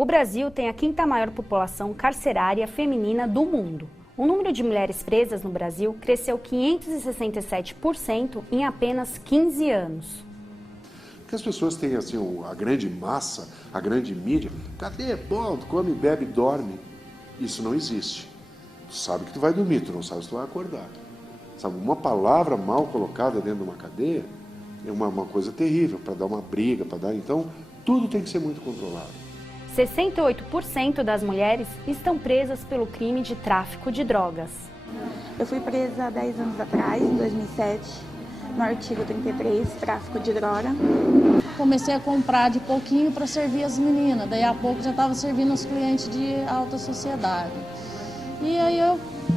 O Brasil tem a quinta maior população carcerária feminina do mundo. O número de mulheres presas no Brasil cresceu 567% em apenas 15 anos. Porque as pessoas têm assim, a grande massa, a grande mídia. Cadê? Bom, come, bebe, dorme. Isso não existe. Tu sabe que tu vai dormir, tu não sabe se tu vai acordar. Sabe, uma palavra mal colocada dentro de uma cadeia é uma coisa terrível, para dar uma briga, para dar... Então, tudo tem que ser muito controlado. 68% das mulheres estão presas pelo crime de tráfico de drogas. Eu fui presa há 10 anos atrás, em 2007, no artigo 33, tráfico de droga. Comecei a comprar de pouquinho para servir as meninas, daí a pouco já estava servindo os clientes de alta sociedade. E aí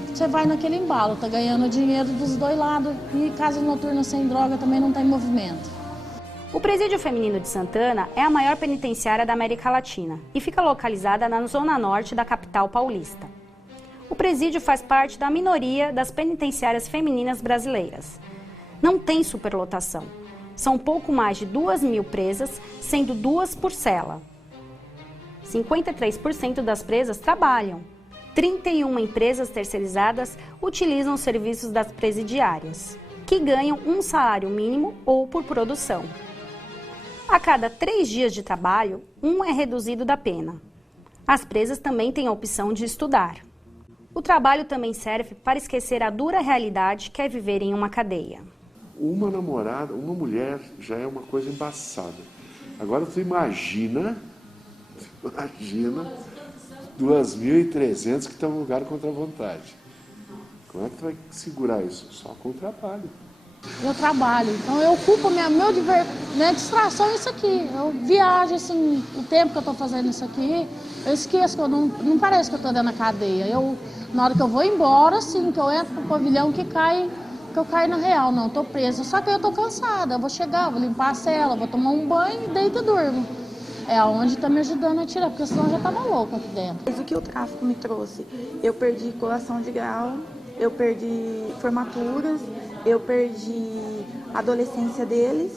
você vai naquele embalo, tá ganhando dinheiro dos dois lados e casa noturna sem droga também não tem movimento. O Presídio Feminino de Santana é a maior penitenciária da América Latina e fica localizada na zona norte da capital paulista. O presídio faz parte da minoria das penitenciárias femininas brasileiras. Não tem superlotação. São pouco mais de 2.000 presas, sendo 2 por cela. 53% das presas trabalham. 31 empresas terceirizadas utilizam os serviços das presidiárias, que ganham um salário mínimo ou por produção. A cada 3 dias de trabalho, um é reduzido da pena. As presas também têm a opção de estudar. O trabalho também serve para esquecer a dura realidade que é viver em uma cadeia. Uma namorada, uma mulher já é uma coisa embaçada. Agora tu imagina 2.300 que estão no lugar contra a vontade. Como é que tu vai segurar isso? Só com o trabalho. Eu trabalho, então eu ocupo minha distração é isso aqui. Eu viajo, assim, o tempo que eu estou fazendo isso aqui, eu esqueço, que eu não parece que eu estou dentro da cadeia. Na hora que eu vou embora, assim, que eu entro no pavilhão que eu caio na real, não, estou presa. Só que eu estou cansada, eu vou chegar, vou limpar a cela, vou tomar um banho, deito e durmo. É onde está me ajudando a tirar, porque senão eu já estava louca aqui dentro. Mas o que o tráfico me trouxe? Eu perdi colação de grau, eu perdi formaturas, eu perdi a adolescência deles,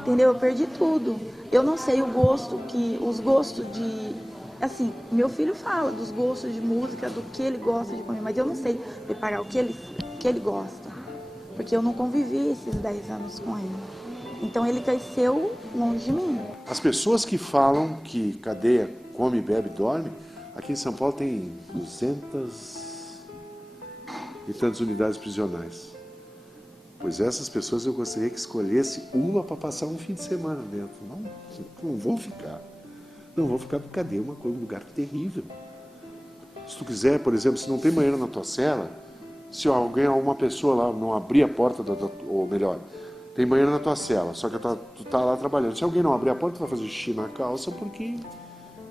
entendeu? Eu perdi tudo. Eu não sei os gostos de... Assim, meu filho fala dos gostos de música, do que ele gosta de comer, mas eu não sei preparar o que ele gosta, porque eu não convivi esses 10 anos com ele. Então ele cresceu longe de mim. As pessoas que falam que cadeia come, bebe, dorme, aqui em São Paulo tem 200 e tantas unidades prisionais. Pois essas pessoas eu gostaria que escolhesse uma para passar um fim de semana dentro. Não vão ficar. Não vão ficar porque cadeia é um lugar terrível. Se tu quiser, por exemplo, se não tem banheiro na tua cela, se uma pessoa lá não abrir a porta, ou melhor, tem banheiro na tua cela, só que tu tá lá trabalhando. Se alguém não abrir a porta, tu vai fazer xixi na calça porque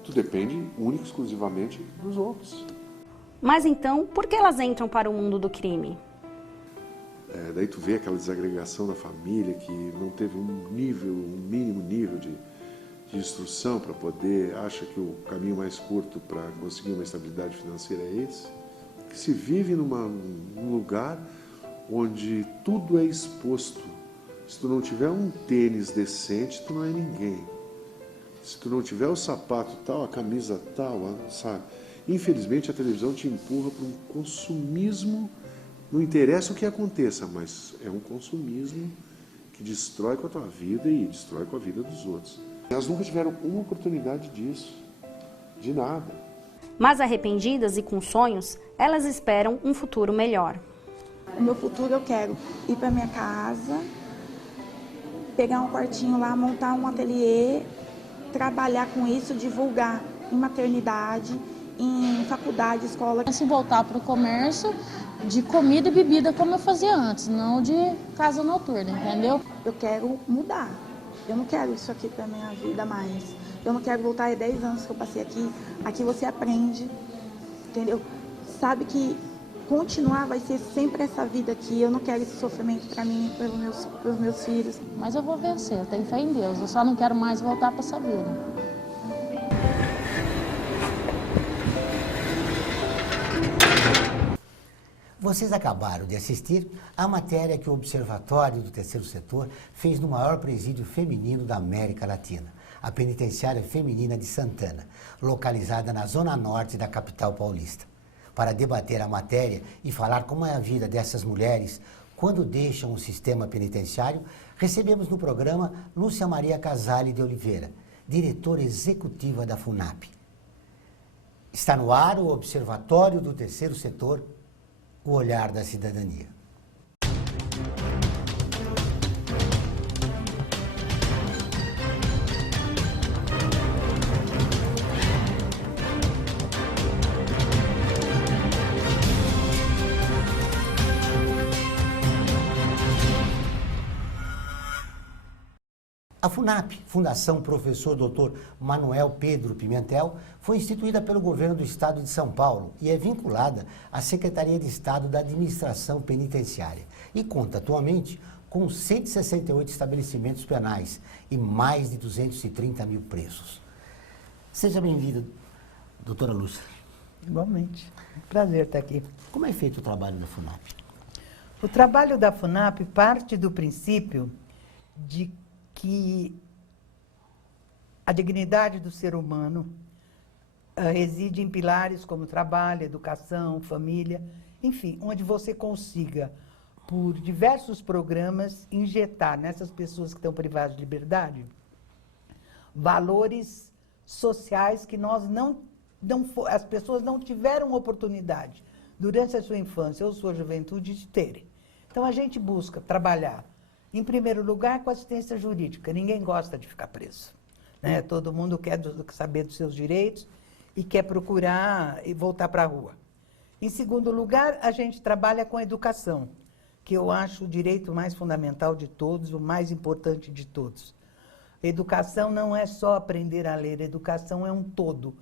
tu depende única e exclusivamente dos outros. Mas então, por que elas entram para o mundo do crime? Daí tu vê aquela desagregação da família que não teve um mínimo nível de instrução para poder, acha que o caminho mais curto para conseguir uma estabilidade financeira é esse. Que se vive num lugar onde tudo é exposto. Se tu não tiver um tênis decente, tu não é ninguém. Se tu não tiver o sapato tal, a camisa tal, sabe? Infelizmente a televisão te empurra para um consumismo, não interessa o que aconteça, mas é um consumismo que destrói com a tua vida e destrói com a vida dos outros. Elas nunca tiveram uma oportunidade disso, de nada. Mas arrependidas e com sonhos, elas esperam um futuro melhor. O meu futuro eu quero ir para minha casa, pegar um quartinho lá, montar um ateliê, trabalhar com isso, divulgar em maternidade, em faculdade, escola. Se voltar para o comércio de comida e bebida como eu fazia antes, não de casa noturna, entendeu? Eu quero mudar. Eu não quero isso aqui para minha vida mais. Eu não quero voltar a 10 anos que eu passei aqui. Aqui você aprende, entendeu? Sabe que continuar vai ser sempre essa vida aqui. Eu não quero esse sofrimento para mim, pelos meus filhos. Mas eu vou vencer, eu tenho fé em Deus. Eu só não quero mais voltar para essa vida. Vocês acabaram de assistir a matéria que o Observatório do Terceiro Setor fez no maior presídio feminino da América Latina. a Penitenciária Feminina de Santana, localizada na zona norte da capital paulista. Para debater a matéria e falar como é a vida dessas mulheres quando deixam o sistema penitenciário, recebemos no programa Lúcia Maria Casale de Oliveira, diretora executiva da FUNAP. Está no ar o Observatório do Terceiro Setor, o olhar da cidadania. A FUNAP, Fundação Professor Dr. Manuel Pedro Pimentel, foi instituída pelo governo do estado de São Paulo e é vinculada à Secretaria de Estado da Administração Penitenciária e conta atualmente com 168 estabelecimentos penais e mais de 230 mil presos. Seja bem-vinda, doutora Lúcia. Igualmente. Prazer estar aqui. Como é feito o trabalho da FUNAP? O trabalho da FUNAP parte do princípio de que a dignidade do ser humano reside em pilares como trabalho, educação, família, enfim, onde você consiga, por diversos programas, injetar nessas pessoas que estão privadas de liberdade valores sociais que as pessoas não tiveram oportunidade durante a sua infância ou sua juventude de terem. Então, a gente busca trabalhar, em primeiro lugar, com assistência jurídica. Ninguém gosta de ficar preso, né? Todo mundo quer saber dos seus direitos e quer procurar e voltar para a rua. Em segundo lugar, a gente trabalha com a educação, que eu acho o direito mais fundamental de todos, o mais importante de todos. Educação não é só aprender a ler, educação é um todo.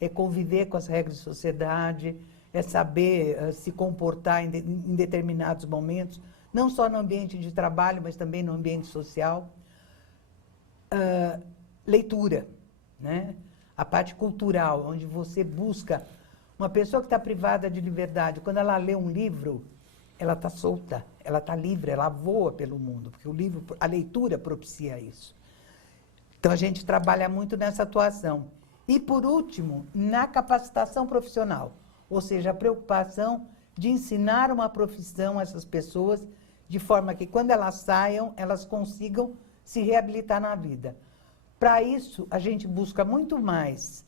É conviver com as regras de sociedade, é saber se comportar em determinados momentos, não só no ambiente de trabalho, mas também no ambiente social. Leitura, né? A parte cultural, onde você busca uma pessoa que está privada de liberdade. Quando ela lê um livro, ela está solta, ela está livre, ela voa pelo mundo, porque a leitura propicia isso. Então, a gente trabalha muito nessa atuação. E, por último, na capacitação profissional, ou seja, a preocupação de ensinar uma profissão a essas pessoas, de forma que, quando elas saiam, elas consigam se reabilitar na vida. Para isso, a gente busca muito mais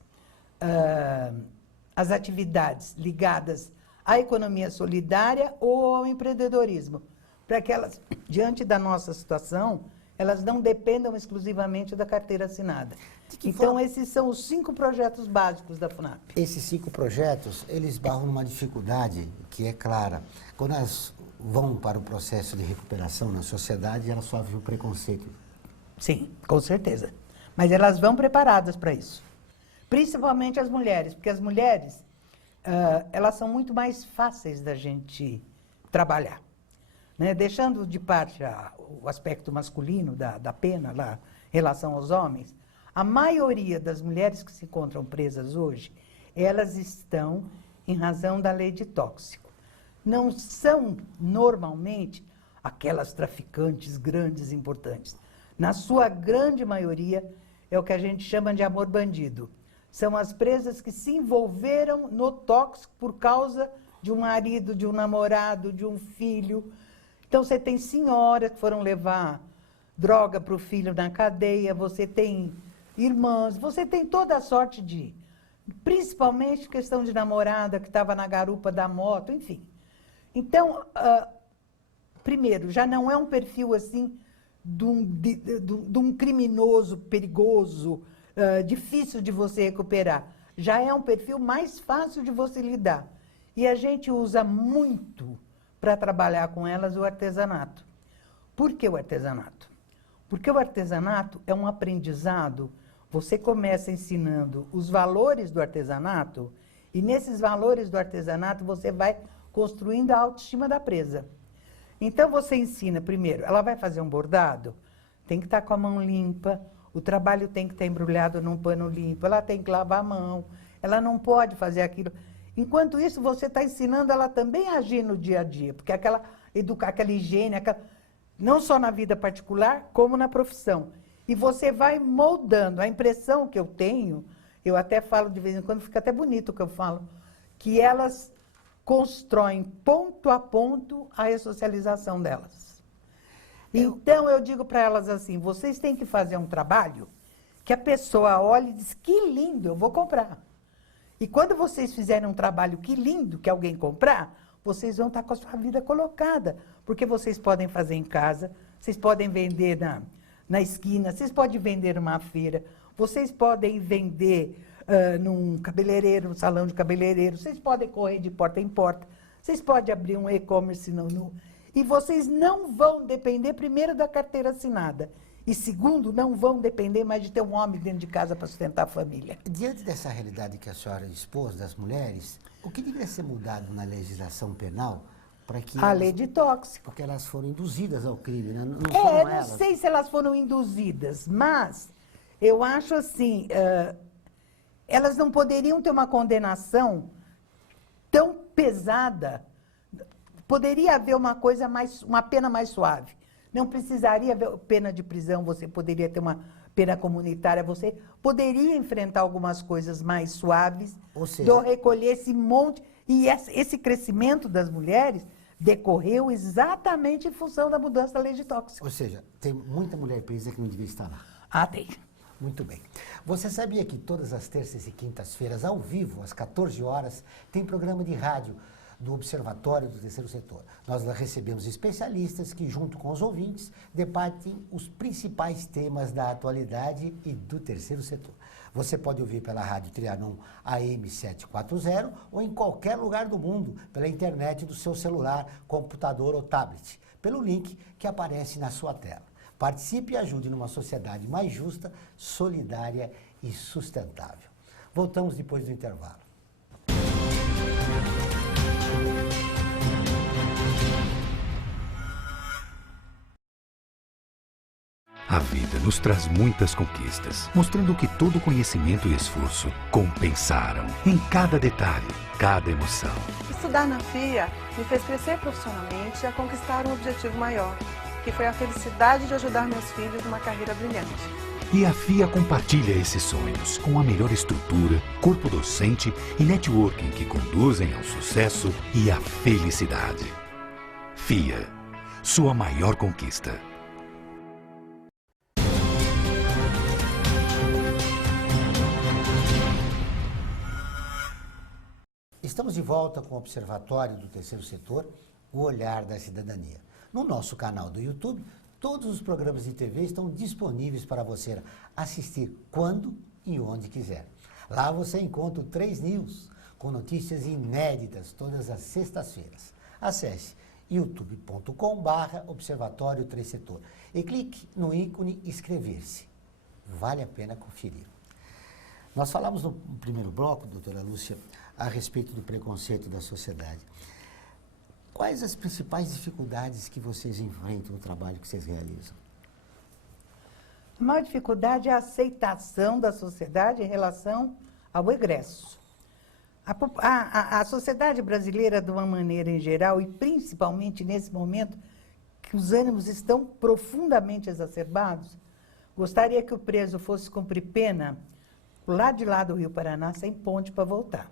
as atividades ligadas à economia solidária ou ao empreendedorismo, para que elas, diante da nossa situação, elas não dependam exclusivamente da carteira assinada. Então, esses são os 5 projetos básicos da FUNAP. Esses 5 projetos, eles barram numa dificuldade que é clara. Quando elas vão para o processo de recuperação na sociedade, elas sofrem o preconceito. Sim, com certeza. Mas elas vão preparadas para isso. Principalmente as mulheres, porque as mulheres, elas são muito mais fáceis da gente trabalhar. Né? Deixando de parte o aspecto masculino da pena, lá, em relação aos homens, a maioria das mulheres que se encontram presas hoje, elas estão em razão da lei de tóxico. Não são, normalmente, aquelas traficantes grandes e importantes. Na sua grande maioria, é o que a gente chama de amor bandido. São as presas que se envolveram no tóxico por causa de um marido, de um namorado, de um filho. Então, você tem senhoras que foram levar droga para o filho na cadeia, você tem irmãs, você tem toda a sorte de... Principalmente questão de namorada que estava na garupa da moto, enfim. Então, primeiro, já não é um perfil assim de um criminoso perigoso, difícil de você recuperar. Já é um perfil mais fácil de você lidar. E a gente usa muito para trabalhar com elas o artesanato. Por que o artesanato? Porque o artesanato é um aprendizado. Você começa ensinando os valores do artesanato e nesses valores do artesanato você vai construindo a autoestima da presa. Então você ensina primeiro, ela vai fazer um bordado, tem que estar com a mão limpa, o trabalho tem que estar embrulhado num pano limpo, ela tem que lavar a mão, ela não pode fazer aquilo. Enquanto isso, você está ensinando ela também a agir no dia a dia, porque aquela higiene, não só na vida particular, como na profissão. e você vai moldando. A impressão que eu tenho, eu até falo de vez em quando, fica até bonito o que eu falo, que elas constroem ponto a ponto a ressocialização delas. Então, eu digo para elas assim, vocês têm que fazer um trabalho que a pessoa olhe e diz, que lindo, eu vou comprar. E quando vocês fizerem um trabalho, que lindo, que alguém comprar, vocês vão estar com a sua vida colocada. Porque vocês podem fazer em casa, vocês podem vender na esquina, vocês podem vender numa feira, vocês podem vender num cabeleireiro, num salão de cabeleireiro, vocês podem correr de porta em porta, vocês podem abrir um e-commerce e vocês não vão depender, primeiro, da carteira assinada, e segundo, não vão depender mais de ter um homem dentro de casa para sustentar a família. Diante dessa realidade que a senhora expôs das mulheres, o que deveria ser mudado na legislação penal para que a lei de tóxico. Porque elas foram induzidas ao crime, né? Não não sei se elas foram induzidas, mas eu acho assim, elas não poderiam ter uma condenação tão pesada. Poderia haver uma pena mais suave. Não precisaria haver pena de prisão, você poderia ter uma pena comunitária, você poderia enfrentar algumas coisas mais suaves, ou seja, do recolher esse monte. E esse crescimento das mulheres decorreu exatamente em função da mudança da lei de tóxico. Ou seja, tem muita mulher presa que não devia estar lá. Ah, tem. Muito bem. Você sabia que todas as terças e quintas-feiras, ao vivo, às 14 horas, tem programa de rádio do Observatório do Terceiro Setor. Nós lá recebemos especialistas que, junto com os ouvintes, debatem os principais temas da atualidade e do terceiro setor. Você pode ouvir pela Rádio Trianon AM 740 ou em qualquer lugar do mundo, pela internet do seu celular, computador ou tablet, pelo link que aparece na sua tela. Participe e ajude numa sociedade mais justa, solidária e sustentável. Voltamos depois do intervalo. A vida nos traz muitas conquistas, mostrando que todo conhecimento e esforço compensaram em cada detalhe, cada emoção. Estudar na FIA me fez crescer profissionalmente e a conquistar um objetivo maior, que foi a felicidade de ajudar meus filhos numa carreira brilhante. E a FIA compartilha esses sonhos com a melhor estrutura, corpo docente e networking que conduzem ao sucesso e à felicidade. FIA, sua maior conquista. Estamos de volta com o Observatório do Terceiro Setor, o Olhar da Cidadania. No nosso canal do YouTube, todos os programas de TV estão disponíveis para você assistir quando e onde quiser. Lá você encontra o 3 News, com notícias inéditas todas as sextas-feiras. Acesse youtube.com/Observatório 3 Setor e clique no ícone inscrever-se. Vale a pena conferir. Nós falamos no primeiro bloco, doutora Lúcia, a respeito do preconceito da sociedade. Quais as principais dificuldades que vocês enfrentam no trabalho que vocês realizam? A maior dificuldade é a aceitação da sociedade em relação ao egresso. A sociedade brasileira, de uma maneira em geral, e principalmente nesse momento, que os ânimos estão profundamente exacerbados, gostaria que o preso fosse cumprir pena lá de lá do Rio Paraná, sem ponte para voltar.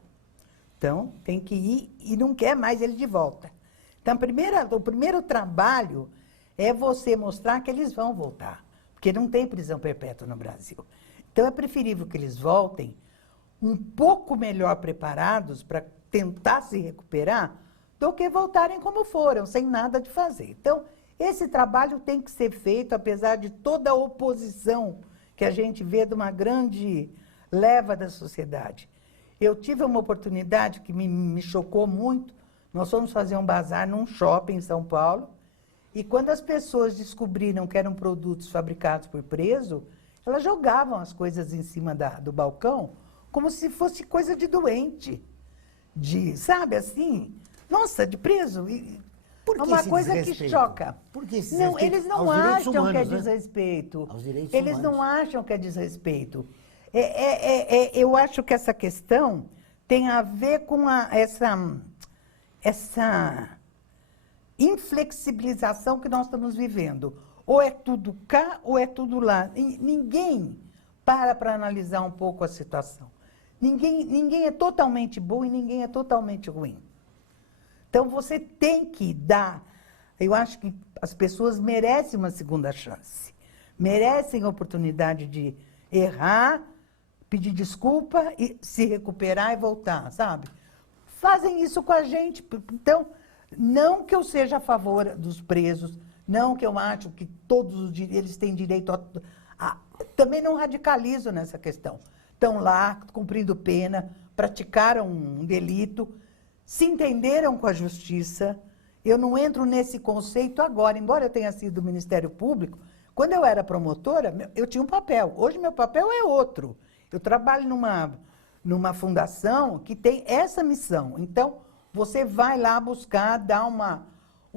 Então, tem que ir e não quer mais ele de volta. Então, o primeiro trabalho é você mostrar que eles vão voltar, porque não tem prisão perpétua no Brasil. Então, é preferível que eles voltem um pouco melhor preparados para tentar se recuperar do que voltarem como foram, sem nada de fazer. Então, esse trabalho tem que ser feito, apesar de toda a oposição que a gente vê de uma grande leva da sociedade. Eu tive uma oportunidade que me chocou muito. Nós fomos fazer um bazar num shopping em São Paulo, e quando as pessoas descobriram que eram produtos fabricados por preso, elas jogavam as coisas em cima do balcão como se fosse coisa de doente, sabe assim? Nossa, de preso. Por que é uma esse coisa que desrespeito? choca. Por que esse Não, desrespeito eles não aos direitos acham humanos, que é né? desrespeito. Aos direitos Eles humanos. não acham que é desrespeito. Eu acho que essa questão tem a ver com essa inflexibilização que nós estamos vivendo. ou é tudo cá ou é tudo lá. Ninguém para analisar um pouco a situação. Ninguém é totalmente bom e ninguém é totalmente ruim. Então, você tem que dar... Eu acho que as pessoas merecem uma segunda chance. Merecem a oportunidade de errar, pedir desculpa, e se recuperar e voltar, sabe? Fazem isso com a gente. Então, não que eu seja a favor dos presos, não que eu acho que todos eles têm direito a... Também não radicalizo nessa questão. Estão lá, cumprindo pena, praticaram um delito, se entenderam com a justiça. Eu não entro nesse conceito agora, embora eu tenha sido do Ministério Público. Quando eu era promotora, eu tinha um papel. Hoje, meu papel é outro. Eu trabalho numa fundação que tem essa missão. Então, você vai lá buscar, dar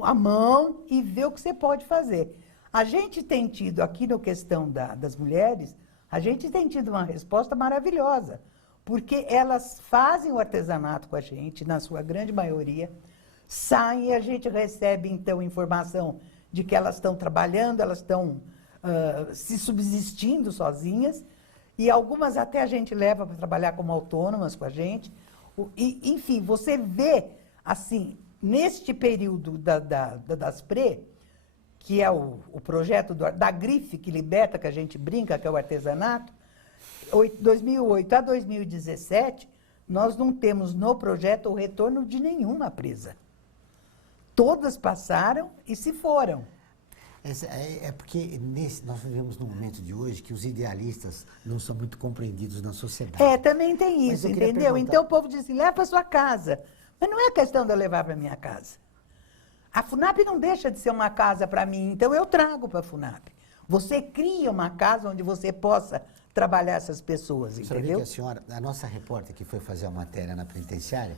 a mão e ver o que você pode fazer. A gente tem tido, aqui na questão das mulheres, a gente tem tido uma resposta maravilhosa, porque elas fazem o artesanato com a gente, na sua grande maioria, saem e a gente recebe, então, informação de que elas estão trabalhando, elas estão se subsistindo sozinhas, e algumas até a gente leva para trabalhar como autônomas com a gente. Enfim, você vê, assim, neste período das PRE, que é o projeto da grife que liberta, que a gente brinca, que é o artesanato, 2008 a 2017, nós não temos no projeto o retorno de nenhuma presa. Todas passaram e se foram. É porque nós vivemos num momento de hoje que os idealistas não são muito compreendidos na sociedade. Também tem isso, entendeu? Então o povo diz assim, leva para sua casa. Mas não é questão de eu levar para minha casa. A FUNAP não deixa de ser uma casa para mim, então eu trago para a FUNAP. Você cria uma casa onde você possa trabalhar essas pessoas, entendeu? Que a nossa repórter que foi fazer a matéria na penitenciária,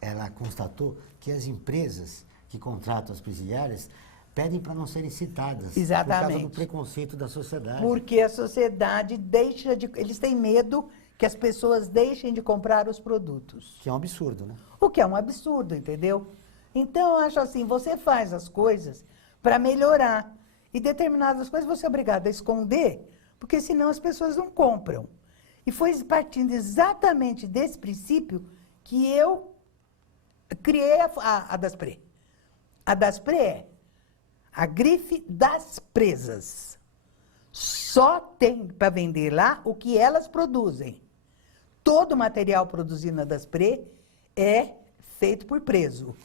ela constatou que as empresas que contratam as presidiárias pedem para não serem citadas. Exatamente. Por causa do preconceito da sociedade. Porque a sociedade deixa de... Eles têm medo que as pessoas deixem de comprar os produtos. Que é um absurdo, né? O que é um absurdo, entendeu? Então, eu acho assim, você faz as coisas para melhorar. E determinadas coisas você é obrigado a esconder, porque senão as pessoas não compram. E foi partindo exatamente desse princípio que eu criei a Daspre. A Daspre é a grife das presas. Só tem para vender lá o que elas produzem. Todo o material produzido na Daspre é feito por preso.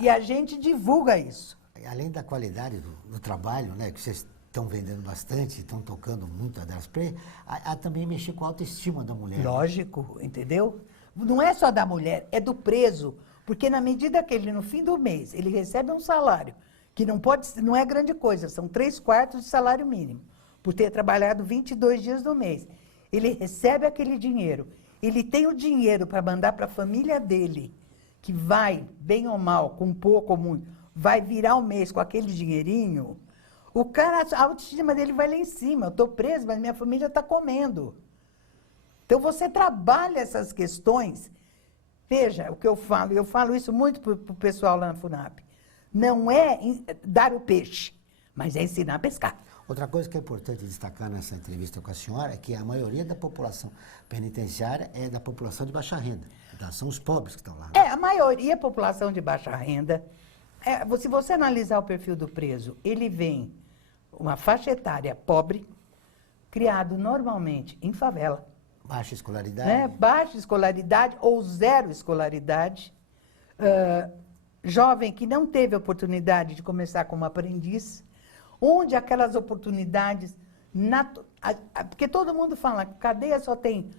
E a gente divulga isso. Além da qualidade do trabalho, né, que vocês estão vendendo bastante, estão tocando muito a Daspre, a também mexer com a autoestima da mulher. Lógico, entendeu? Não é só da mulher, é do preso. Porque na medida que ele, no fim do mês, ele recebe um salário, que não é grande coisa, são 3/4 de salário mínimo, por ter trabalhado 22 dias no mês. Ele recebe aquele dinheiro, ele tem o dinheiro para mandar para a família dele, que vai, bem ou mal, com pouco ou muito, vai virar o mês com aquele dinheirinho, o cara, a autoestima dele vai lá em cima. Eu estou preso, mas minha família está comendo. Então, você trabalha essas questões. Veja o que eu falo isso muito para o pessoal lá na FUNAP. Não é dar o peixe, mas é ensinar a pescar. Outra coisa que é importante destacar nessa entrevista com a senhora é que a maioria da população penitenciária é da população de baixa renda. Tá? São os pobres que estão lá. A maioria é população de baixa renda. Se você analisar o perfil do preso, ele vem uma faixa etária pobre, criado normalmente em favela. Baixa escolaridade. Baixa escolaridade ou zero escolaridade. Jovem que não teve oportunidade de começar como aprendiz, onde aquelas oportunidades... Porque todo mundo fala que cadeia só tem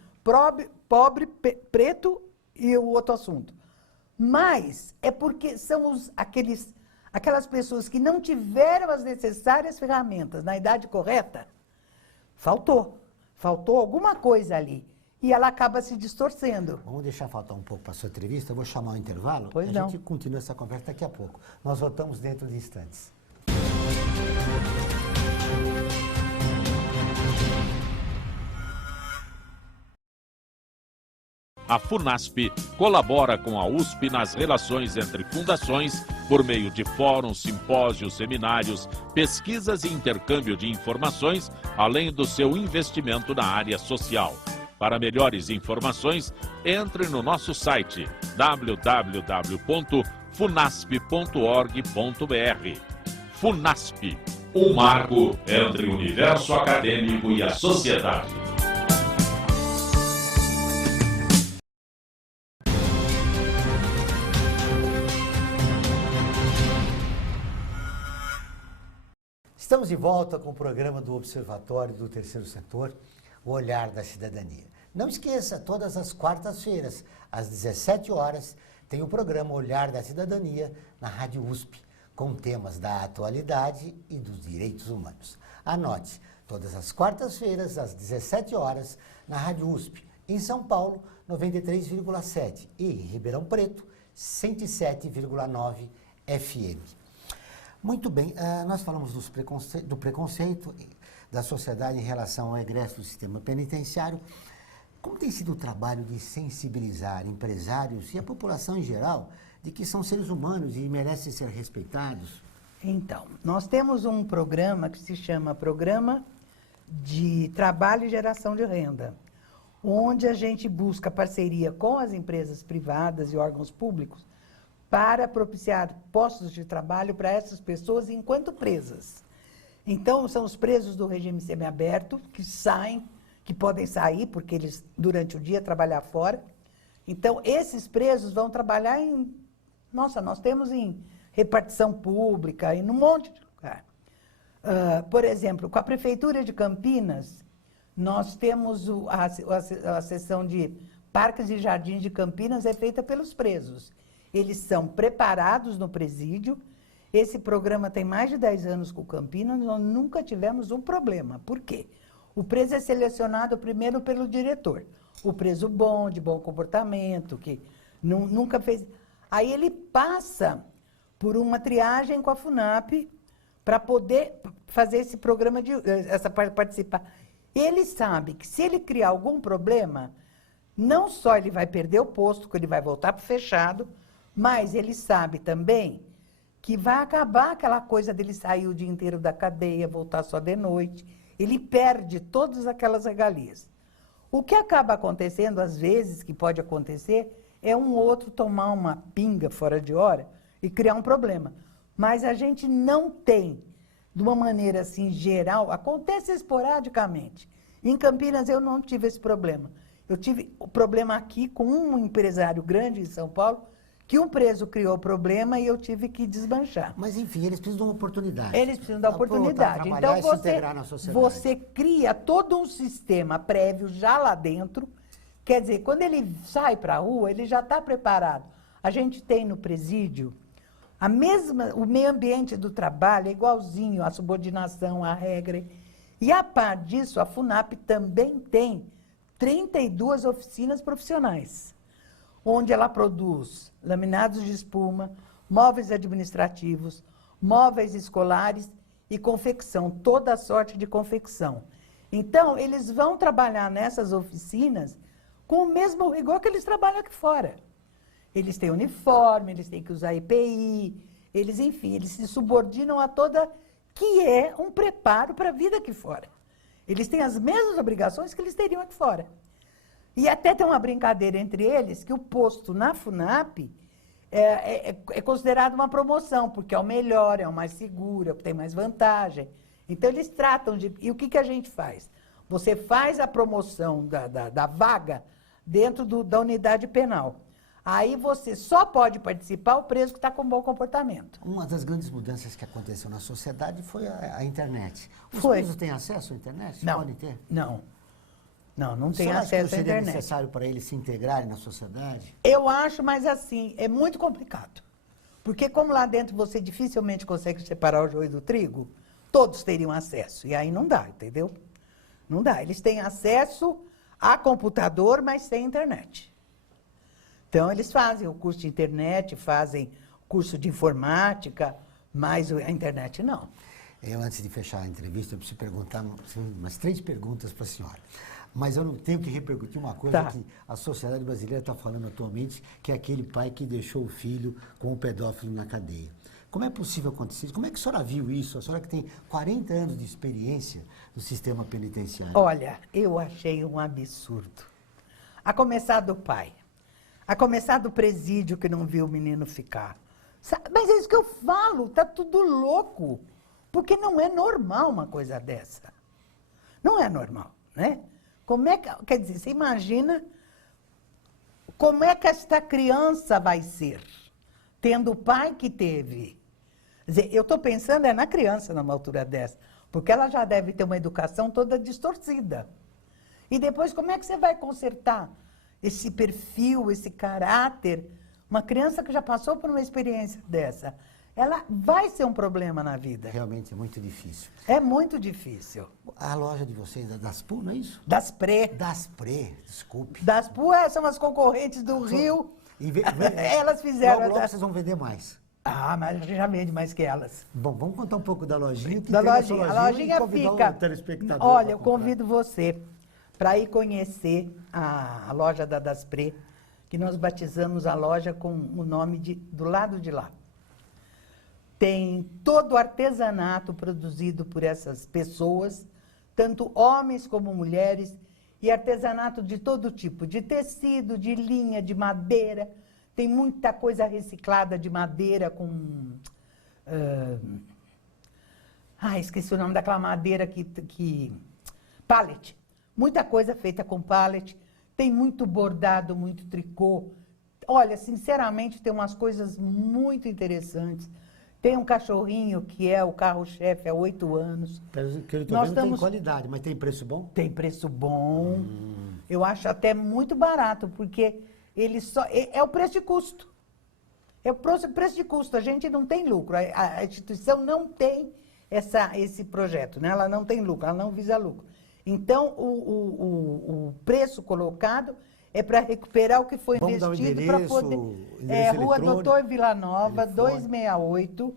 pobre, preto e o outro assunto. Mas é porque são aquelas pessoas que não tiveram as necessárias ferramentas na idade correta. Faltou alguma coisa ali. E ela acaba se distorcendo. Vamos deixar faltar um pouco para a sua entrevista. Eu vou chamar o intervalo. Pois e não. A gente continua essa conversa daqui a pouco. Nós voltamos dentro de instantes. A FUNASP colabora com a USP nas relações entre fundações por meio de fóruns, simpósios, seminários, pesquisas e intercâmbio de informações, além do seu investimento na área social. Para melhores informações, entre no nosso site www.funasp.org.br. FUNASP, um marco entre o universo acadêmico e a sociedade. Estamos de volta com o programa do Observatório do Terceiro Setor, o Olhar da Cidadania. Não esqueça, todas as quartas-feiras, às 17 horas, tem o programa Olhar da Cidadania na Rádio USP, com temas da atualidade e dos direitos humanos. Anote, todas as quartas-feiras, às 17 horas, na Rádio USP, em São Paulo, 93,7 e em Ribeirão Preto, 107,9 FM. Muito bem, nós falamos do preconceito da sociedade em relação ao egresso do sistema penitenciário. Como tem sido o trabalho de sensibilizar empresários e a população em geral de que são seres humanos e merecem ser respeitados? Então, nós temos um programa que se chama Programa de Trabalho e Geração de Renda, onde a gente busca parceria com as empresas privadas e órgãos públicos para propiciar postos de trabalho para essas pessoas enquanto presas. Então, são os presos do regime semiaberto que saem, que podem sair, porque eles, durante o dia, trabalhar fora. Então, esses presos vão trabalhar em... Nossa, nós temos em repartição pública e num monte de lugar. Por exemplo, com a Prefeitura de Campinas, nós temos a seção de Parques e Jardins de Campinas é feita pelos presos. Eles são preparados no presídio. Esse programa tem mais de 10 anos com Campinas, nós nunca tivemos um problema. Por quê? O preso é selecionado primeiro pelo diretor. O preso bom, de bom comportamento, que nunca fez... Aí ele passa por uma triagem com a FUNAP para poder fazer esse programa, participar. Ele sabe que se ele criar algum problema, não só ele vai perder o posto, que ele vai voltar para o fechado, mas ele sabe também que vai acabar aquela coisa dele sair o dia inteiro da cadeia, voltar só de noite. Ele perde todas aquelas regalias. O que acaba acontecendo, às vezes, que pode acontecer, é um outro tomar uma pinga fora de hora e criar um problema. Mas a gente não tem, de uma maneira assim geral, acontece esporadicamente. Em Campinas eu não tive esse problema. Eu tive o problema aqui com um empresário grande em São Paulo, que um preso criou problema e eu tive que desmanchar. Mas, enfim, eles precisam de uma oportunidade. Eles precisam da oportunidade. Então, você cria todo um sistema prévio já lá dentro. Quer dizer, quando ele sai para a rua, ele já está preparado. A gente tem no presídio o meio ambiente do trabalho é igualzinho, a subordinação, a regra. E, a par disso, a FUNAP também tem 32 oficinas profissionais, onde ela produz laminados de espuma, móveis administrativos, móveis escolares e confecção, toda sorte de confecção. Então, eles vão trabalhar nessas oficinas com o mesmo rigor que eles trabalham aqui fora. Eles têm uniforme, eles têm que usar EPI, enfim, eles se subordinam a toda, que é um preparo para a vida aqui fora. Eles têm as mesmas obrigações que eles teriam aqui fora. E até tem uma brincadeira entre eles, que o posto na FUNAP é considerado uma promoção, porque é o melhor, é o mais seguro, é o que tem mais vantagem. Então, eles tratam de... E o que a gente faz? Você faz a promoção da vaga dentro da unidade penal. Aí você só pode participar o preso que está com bom comportamento. Uma das grandes mudanças que aconteceu na sociedade foi a internet. Os Foi. presos têm acesso à internet? Não. Podem ter? Não. Não tem Você acha acesso que à seria internet. necessário para eles se integrarem na sociedade? Eu acho, mas assim, é muito complicado. Porque como lá dentro você dificilmente consegue separar o joio do trigo, todos teriam acesso. E aí não dá, entendeu? Não dá. Eles têm acesso a computador, mas sem internet. Então, eles fazem o curso de internet, fazem o curso de informática, mas a internet não. Eu, antes de fechar a entrevista, eu preciso perguntar umas 3 perguntas para a senhora. Mas eu não tenho que repercutir uma coisa que a sociedade brasileira está falando atualmente, que é aquele pai que deixou o filho com o pedófilo na cadeia. Como é possível acontecer isso? Como é que a senhora viu isso? A senhora que tem 40 anos de experiência no sistema penitenciário. Olha, eu achei um absurdo. A começar do pai. A começar do presídio que não viu o menino ficar. Mas é isso que eu falo, tá tudo louco. Porque não é normal uma coisa dessa. Não é normal, né? Como é que, quer dizer, você imagina como é que esta criança vai ser, tendo o pai que teve. Quer dizer, eu estou pensando na criança numa altura dessa, porque ela já deve ter uma educação toda distorcida. E depois, como é que você vai consertar esse perfil, esse caráter? Uma criança que já passou por uma experiência dessa, ela vai ser um problema na vida. Realmente é muito difícil. É muito difícil. A loja de vocês é das PU, não é isso? Das Pré. Das Pré, desculpe. Das PU são as concorrentes do Rio. Elas fizeram... Logo vocês vão vender mais. Ah, mas já vende mais que elas. Bom, vamos contar um pouco da lojinha. Da lojinha. A lojinha fica... Olha, eu convido você para ir conhecer a loja da Das Pré, que nós batizamos a loja com o nome do lado de lá. Tem todo o artesanato produzido por essas pessoas, tanto homens como mulheres, e artesanato de todo tipo, de tecido, de linha, de madeira. Tem muita coisa reciclada de madeira com... esqueci o nome daquela madeira que... pallet. Muita coisa feita com pallet. Tem muito bordado, muito tricô. Olha, sinceramente, tem umas coisas muito interessantes. Tem um cachorrinho que é o carro-chefe há 8 anos. Nós tem qualidade, mas tem preço bom? Tem preço bom. Eu acho até muito barato, porque ele só é o preço de custo. É o preço de custo. A gente não tem lucro. A instituição não tem esse projeto, né? Ela não tem lucro, ela não visa lucro. Então, o preço colocado é para recuperar o que foi investido para poder... Rua Doutor Villanova, 268,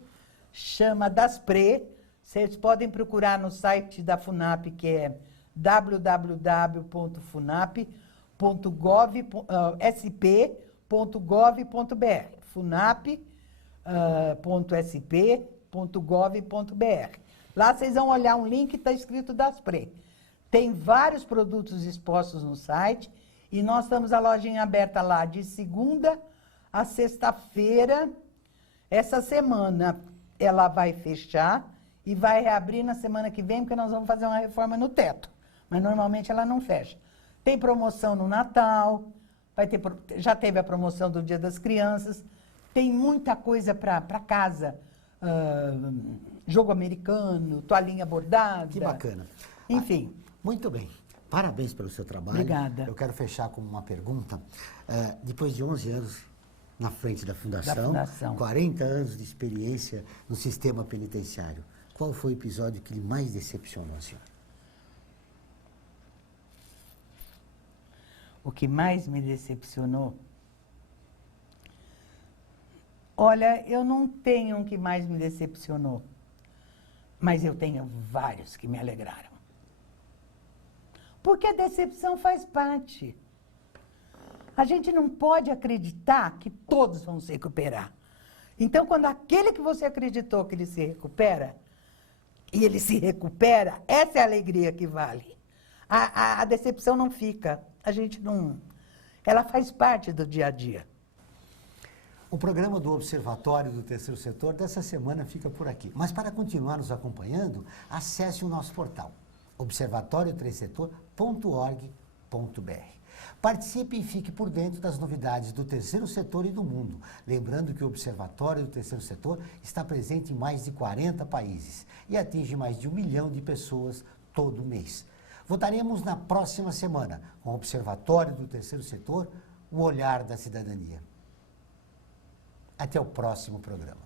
chama Das Pré. Vocês podem procurar no site da FUNAP, que é www.funap.sp.gov.br. funap.sp.gov.br. Lá vocês vão olhar um link que está escrito Das Pré. Tem vários produtos expostos no site e nós estamos a lojinha aberta lá de segunda a sexta-feira. Essa semana ela vai fechar e vai reabrir na semana que vem, porque nós vamos fazer uma reforma no teto. Mas normalmente ela não fecha. Tem promoção no Natal, já teve a promoção do Dia das Crianças, tem muita coisa para casa, jogo americano, toalhinha bordada. Que bacana. Enfim. Muito bem. Parabéns pelo seu trabalho. Obrigada. Eu quero fechar com uma pergunta. Depois de 11 anos na frente da Fundação, 40 anos de experiência no sistema penitenciário, qual foi o episódio que lhe mais decepcionou, senhora? O que mais me decepcionou? Olha, eu não tenho um que mais me decepcionou, mas eu tenho vários que me alegraram. Porque a decepção faz parte. A gente não pode acreditar que todos vão se recuperar. Então, quando aquele que você acreditou que ele se recupera, e ele se recupera, essa é a alegria que vale. A decepção não fica. A gente não... Ela faz parte do dia a dia. O programa do Observatório do Terceiro Setor dessa semana fica por aqui. Mas para continuar nos acompanhando, acesse o nosso portal, observatorioterceirsetor.org.br. Participe e fique por dentro das novidades do terceiro setor e do mundo. Lembrando que o Observatório do Terceiro Setor está presente em mais de 40 países e atinge mais de 1 milhão de pessoas todo mês. Voltaremos na próxima semana com o Observatório do Terceiro Setor, o olhar da cidadania. Até o próximo programa.